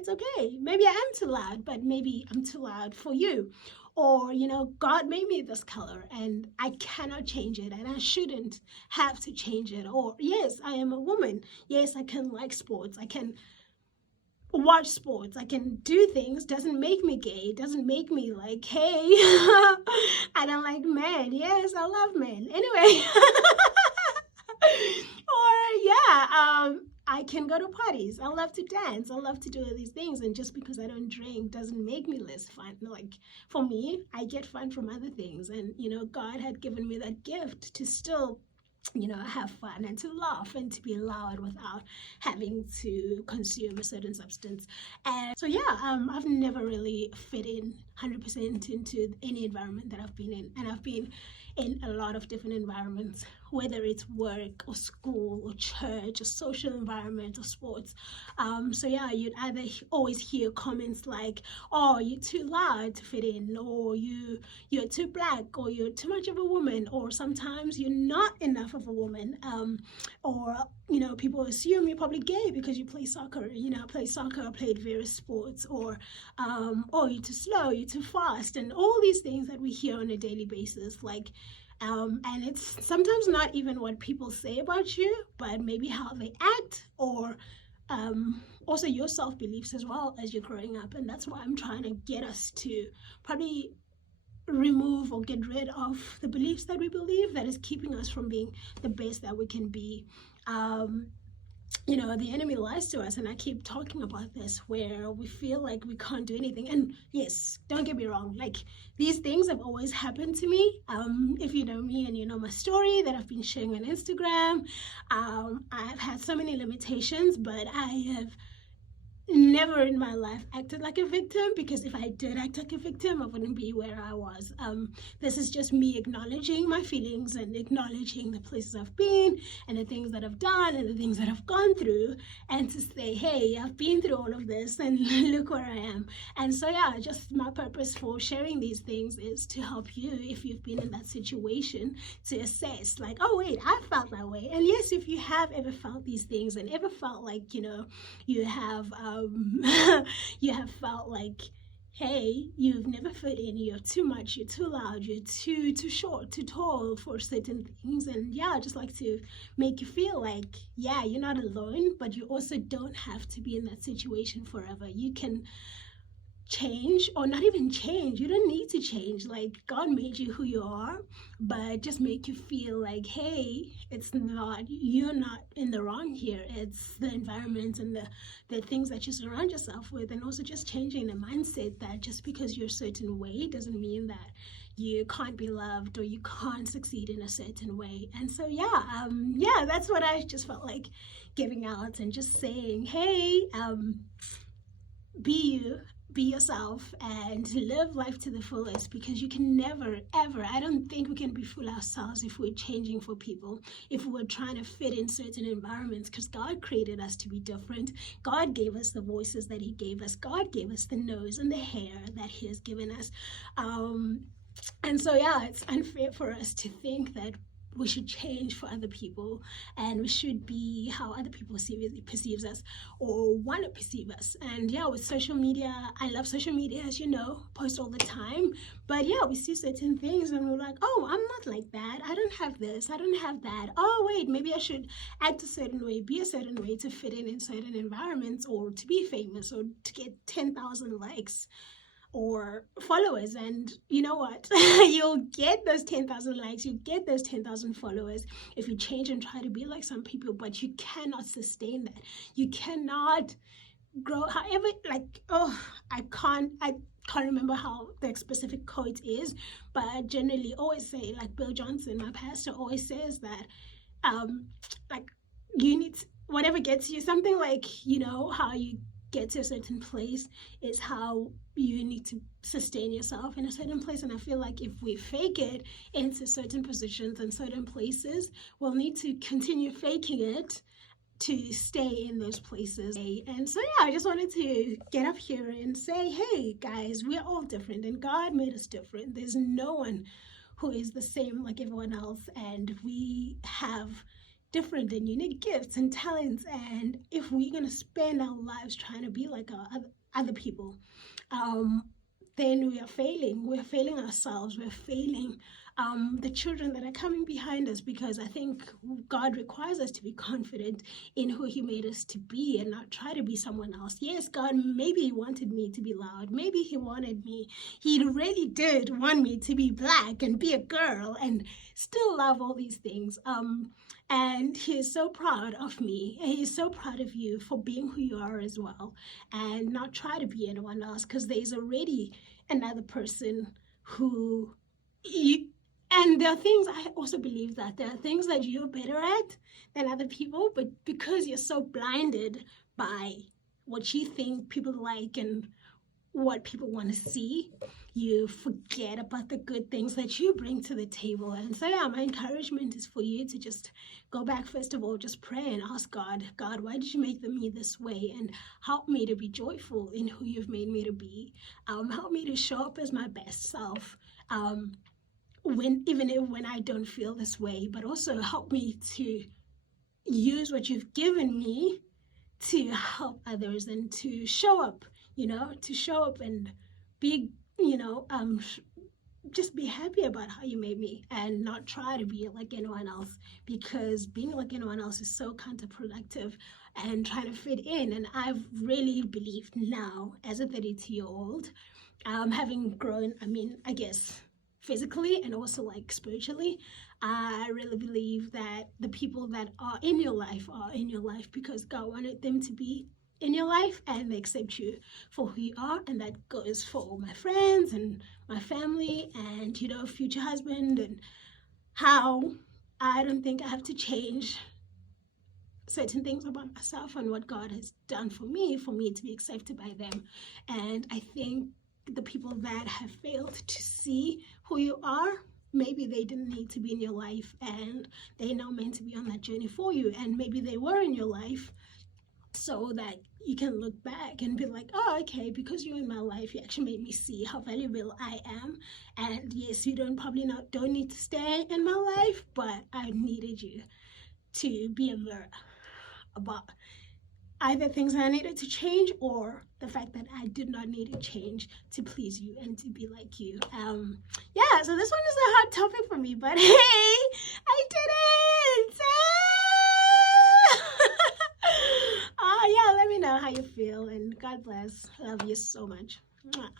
it's okay. Maybe I am too loud, but maybe I'm too loud for you. Or, God made me this color and I cannot change it and I shouldn't have to change it. Or, yes, I am a woman. Yes, I can like sports. I can watch sports. I can do things. Doesn't make me gay. Doesn't make me like, hey, I don't like men. Yes, I love men. Anyway. Or yeah, I can go to parties. I love to dance. I love to do all these things. And just because I don't drink doesn't make me less fun. Like for me, I get fun from other things. And God had given me that gift to still have fun and to laugh and to be loud without having to consume a certain substance. And so, yeah, I've never really fit in 100% into any environment that I've been in. And I've been in a lot of different environments, whether it's work or school or church or social environment or sports. So yeah, you'd either always hear comments like, oh, you're too loud to fit in, or you're too black, or you're too much of a woman, or sometimes you're not enough of a woman, or people assume you're probably gay because you play soccer. I play soccer, I played various sports, or oh, you're too slow, you're too fast, and all these things that we hear on a daily basis, like and it's sometimes not even what people say about you, but maybe how they act, or also your self-beliefs as well as you're growing up. And that's why I'm trying to get us to probably remove or get rid of the beliefs that we believe that is keeping us from being the best that we can be. The enemy lies to us, and I keep talking about this, where we feel like we can't do anything. And yes, don't get me wrong, like these things have always happened to me. If you know me and you know my story that I've been sharing on Instagram, I've had so many limitations, but I have never in my life acted like a victim, because if I did act like a victim, I wouldn't be where I was. This is just me acknowledging my feelings and acknowledging the places I've been and the things that I've done and the things that I've gone through, and to say, hey, I've been through all of this and look where I am. And so yeah, just my purpose for sharing these things is to help you, if you've been in that situation, to assess like, oh wait, I felt that way. And yes, if you have ever felt these things and ever felt like you have you have felt like, hey, you've never fit in, you're too much, you're too loud, you're too short, too tall for certain things. And yeah, I just like to make you feel like, yeah, you're not alone, but you also don't have to be in that situation forever. You can change, or not even change. You don't need to change. Like, God made you who you are, but just make you feel like, hey, you're not in the wrong here. It's the environment and the things that you surround yourself with. And also just changing the mindset that just because you're a certain way doesn't mean that you can't be loved or you can't succeed in a certain way. And so yeah, that's what I just felt like giving out, and just saying, hey, be you, be yourself, and live life to the fullest, because you can never ever, I don't think we can be full ourselves if we're changing for people, if we're trying to fit in certain environments, because God created us to be different. God gave us the voices that he gave us. God gave us the nose and the hair that he has given us. And so yeah, it's unfair for us to think that we should change for other people, and we should be how other people perceives us or want to perceive us. And yeah, with social media, I love social media, as you know, post all the time. But yeah, we see certain things and we're like, oh, I'm not like that. I don't have this. I don't have that. Oh, wait, maybe I should act a certain way, be a certain way to fit in certain environments, or to be famous, or to get 10,000 likes or followers. And you know what? You'll get those 10,000 likes, you get those 10,000 followers if you change and try to be like some people, but you cannot sustain that. You cannot grow. However, like, I can't remember how the specific quote is, but I generally always say, like Bill Johnson, my pastor, always says that like, you need whatever gets you, something like, how you get to a certain place is how you need to sustain yourself in a certain place. And I feel like if we fake it into certain positions and certain places, we'll need to continue faking it to stay in those places. And so yeah, I just wanted to get up here and say, hey guys, we're all different and God made us different. There's no one who is the same like everyone else, and we have different and unique gifts and talents. And if we're going to spend our lives trying to be like other people, um, then we are failing. We're failing ourselves. We're failing the children that are coming behind us, because I think God requires us to be confident in who He made us to be and not try to be someone else. Yes, God, maybe He wanted me to be loud. Maybe He wanted me. He really did want me to be black and be a girl and still love all these things. And He is so proud of me, and He is so proud of you for being who you are as well, and not try to be anyone else, because there's already another person who you. And there are things, I also believe that there are things that you're better at than other people, but because you're so blinded by what you think people like and what people want to see, you forget about the good things that you bring to the table. And so yeah, my encouragement is for you to just go back, first of all, just pray and ask God, why did you make me this way? And help me to be joyful in who you've made me to be. Help me to show up as my best self. When I don't feel this way, but also help me to use what you've given me to help others and to show up, and be, just be happy about how you made me and not try to be like anyone else, because being like anyone else is so counterproductive and trying to fit in. And I've really believed now, as a 32-year-old, having grown, I guess, physically and also like spiritually, I really believe that the people that are in your life because God wanted them to be in your life, and they accept you for who you are. And that goes for all my friends and my family and future husband, and how I don't think I have to change certain things about myself and what God has done for me to be accepted by them. And I think the people that have failed to see who you are, maybe they didn't need to be in your life, and they're now meant to be on that journey for you. And maybe they were in your life so that you can look back and be like, oh, okay, because you're in my life, you actually made me see how valuable I am. And yes, you don't need to stay in my life, but I needed you to be a mirror about either things that I needed to change, or the fact that I did not need to change to please you and to be like you. Yeah, so this one is a hard topic for me, but hey, I did it! Yeah, let me know how you feel, and God bless. I love you so much. Mwah.